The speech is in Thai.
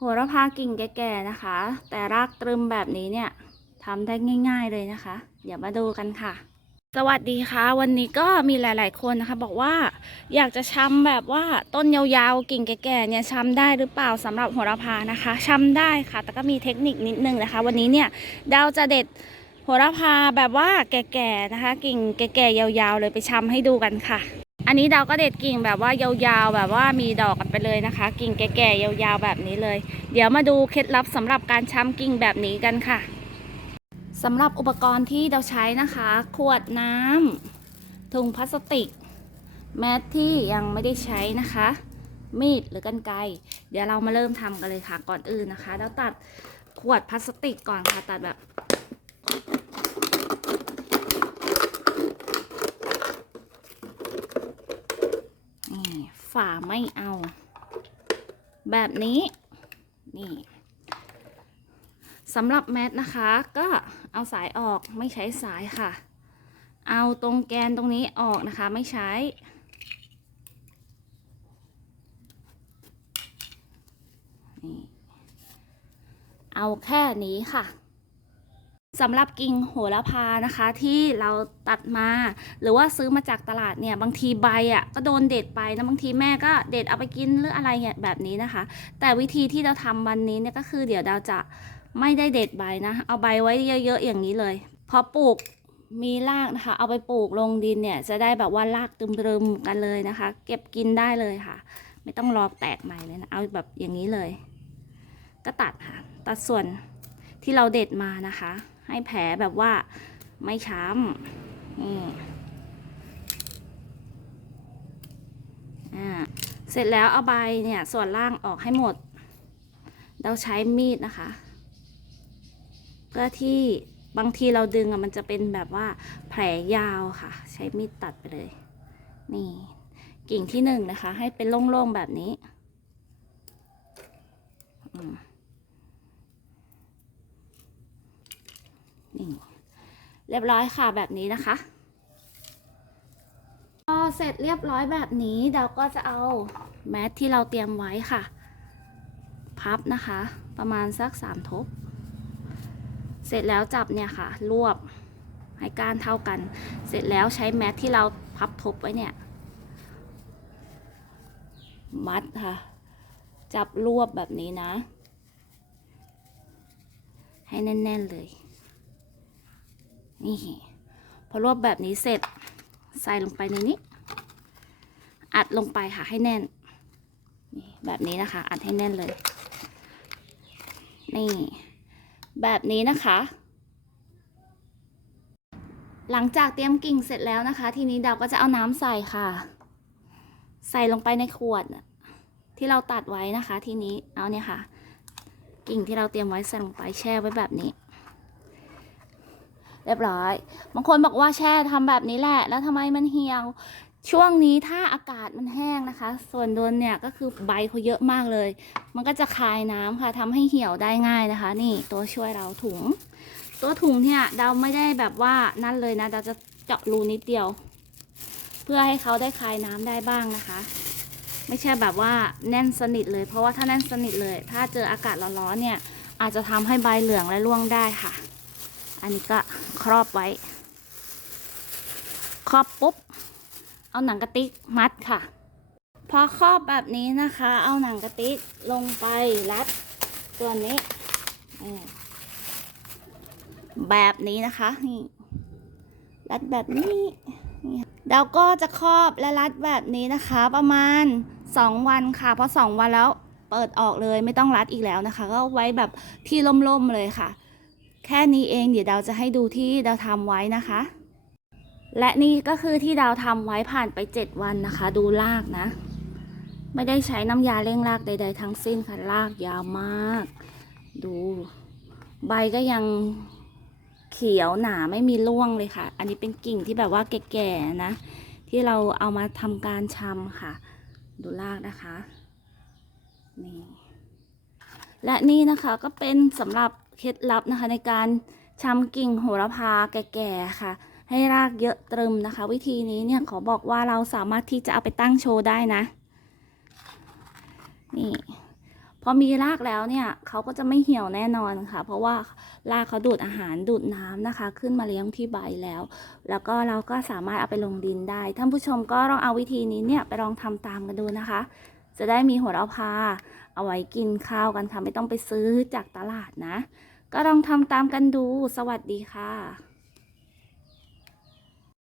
โหระพากิ่งแก่ๆนะคะ แต่รากตรึมแบบนี้เนี่ยทำได้ง่าย ๆเลยนะคะ เดี๋ยวมาดูกันค่ะ สวัสดีค่ะ วันนี้ก็มีหลาย ๆคนนะคะ บอกว่าอยากจะชำแบบว่าต้นยาวๆกิ่งแก่ๆเนี่ยชำได้หรือเปล่าสำหรับโหระพานะคะชำได้ค่ะ แต่ก็มีเทคนิคนิดนึงนะคะ วันนี้เนี่ยดาวจะเด็ดโหระพาแบบว่าแก่ๆนะคะ กิ่งแก่ๆยาวๆเลยไปชำให้ดูกันค่ะ อันนี้ดาวก็เด็ดกิ่งแบบว่ายาวๆ แบบว่ามีดอกกันไปเลยนะคะ กิ่งแก่ๆยาวๆแบบนี้เลย เดี๋ยวมาดูเคล็ดลับสำหรับการช้ำกิ่งแบบนี้กันค่ะสำหรับอุปกรณ์ที่เราใช้นะคะ ขวดน้ำถุงพลาสติก แมสที่ยังไม่ได้ใช้นะคะ มีดหรือกรรไกรเดี๋ยวเรามาเริ่มทำกันเลยค่ะก่อนอื่นนะคะเราตัดขวดพลาสติกก่อนค่ะตัดแบบ นี่ฝาไม่เอา แบบนี้ นี่สำหรับแมสนะคะ ก็เอาสายออกไม่ใช้สายค่ะ เอาตรงแกนตรงนี้ออกนะคะไม่ใช้ เอาแค่นี้ค่ะ สำหรับกิ่งโหระพานะคะที่เราตัดมา หรือว่าซื้อมาจากตลาดเนี่ยบางทีใบอะก็โดนเด็ดไปนะบางทีแม่ก็เด็ดเอาไปกินหรืออะไรแบบนี้นะคะ แต่วิธีที่เราทำวันนี้เนี่ยก็คือเดี๋ยวเราจะไม่ได้เด็ดใบนะ เอาใบไว้เยอะๆอย่างนี้เลย พอปลูกมีรากนะคะ เอาไปปลูกลงดินเนี่ยจะได้แบบว่ารากตึมๆกันเลยนะคะ เก็บกินได้เลยค่ะ ไม่ต้องรอแตกใหม่เลยนะเอาแบบอย่างนี้เลย ก็ตัดค่ะ ตัดส่วนที่เราเด็ดมานะคะ ให้แผลแบบว่าไม่ช้ำนี่อ่าเสร็จแล้วเอาใบเนี่ยส่วนล่างออกให้หมด เราใช้มีดนะคะ เพื่อที่บางทีเราดึงอะมันจะเป็นแบบว่าแผลยาวค่ะ ใช้มีดตัดไปเลย นี่กิ่งที่หนึ่งนะคะ ให้เป็นโล่งๆแบบนี้ อืมนี่ เรียบร้อยค่ะแบบนี้นะคะพอเสร็จเรียบร้อยแบบนี้เราก็จะเอาแมสที่เราเตรียมไว้ค่ะ พับนะคะ ประมาณสักสามทบ เสร็จแล้วจับเนี่ยค่ะ รวบให้ก้านเท่ากัน เสร็จแล้วใช้แมสที่เราพับทบไว้เนี่ย มัดค่ะ จับรวบแบบนี้นะ ให้แน่น ๆ เลย นี่ พอรวบแบบนี้เสร็จใส่ลงไปในนี้ อัดลงไปค่ะให้แน่น นี่แบบนี้นะคะ อัดให้แน่นเลย นี่ แบบนี้นะคะ หลังจากเตรียมกิ่งเสร็จแล้วนะคะ ทีนี้เราก็จะเอาน้ำใส่ค่ะ ใส่ลงไปในขวดที่เราตัดไว้นะคะ ทีนี้เอาเนี่ยค่ะ กิ่งที่เราเตรียมไว้ใส่ลงไปแช่ไว้แบบนี้ เรียบร้อย บางคนบอกว่าแช่ทำแบบนี้แหละ แล้วทำไมมันเหี่ยว ช่วงนี้ถ้าอากาศมันแห้งนะคะ ส่วนโดนเนี่ยก็คือใบเขาเยอะมากเลย มันก็จะคายน้ำค่ะทำให้เหี่ยวได้ง่ายนะคะ นี่ตัวช่วยเราถุง ตัวถุงเนี่ยเราไม่ได้แบบว่านั่นเลยนะ เราจะเจาะรูนิดเดียว เพื่อให้เขาได้คายน้ำได้บ้างนะคะไม่ใช่แบบว่าแน่นสนิทเลย เพราะว่าถ้าแน่นสนิทเลย ถ้าเจออากาศร้อนๆเนี่ย อาจจะทำให้ใบเหลืองและร่วงได้ค่ะ อันนี้ก็ครอบไว้ ครอบปุ๊บ เอาหนังกระติกมัดค่ะ พอครอบแบบนี้นะคะ เอาหนังกระติกลงไปรัดตัวนี้ แบบนี้นะคะนี่รัดแบบนี้เราก็จะครอบและรัดแบบนี้นะคะ ประมาณ 2 วันค่ะพราะ2วันแล้วเปิดออกเลยไม่ต้องรัดอีกแล้วนะคะ ก็ไว้แบบที่ล่มๆเลยค่ะ แค่นี้เองเดี๋ยวเราจะให้ดูที่เราทำไว้นะคะ และนี่ก็คือที่ดาวทำไว้ผ่านไป 7 วันนะคะ ดูรากนะ ไม่ได้ใช้น้ำยาเร่งรากใด ๆ ทั้งสิ้นค่ะรากยาวมาก ดู ใบก็ยังเขียวหนาไม่มีร่วงเลยค่ะ อันนี้เป็นกิ่งที่แบบว่าแก่ๆนะ ที่เราเอามาทำการชำค่ะ ดูรากนะคะนี่และนี่นะคะก็เป็นสำหรับ เคล็ดลับนะคะในการชำกิ่งโหระพาแก่ๆค่ะ ให้รากเยอะตรึมนะคะ วิธีนี้เนี่ยขอบอกว่าเราสามารถที่จะเอาไปตั้งโชว์ได้นะ นี่พอมีรากแล้วเนี่ยเขาก็จะไม่เหี่ยวแน่นอนค่ะ เพราะว่ารากเขาดูดอาหารดูดน้ำนะคะ ขึ้นมาเลี้ยงที่ใบแล้ว แล้วก็เราก็สามารถเอาไปลงดินได้ท่านผู้ชมก็ลองเอาวิธีนี้เนี่ยไปลองทำตามกันดูนะคะ จะได้มีโหัวเราะพา เอาไว้กินข้าวกันค่ะไม่ต้องไปซื้อจากตลาดนะ ก็ลองทำตามกันดู สวัสดีค่ะ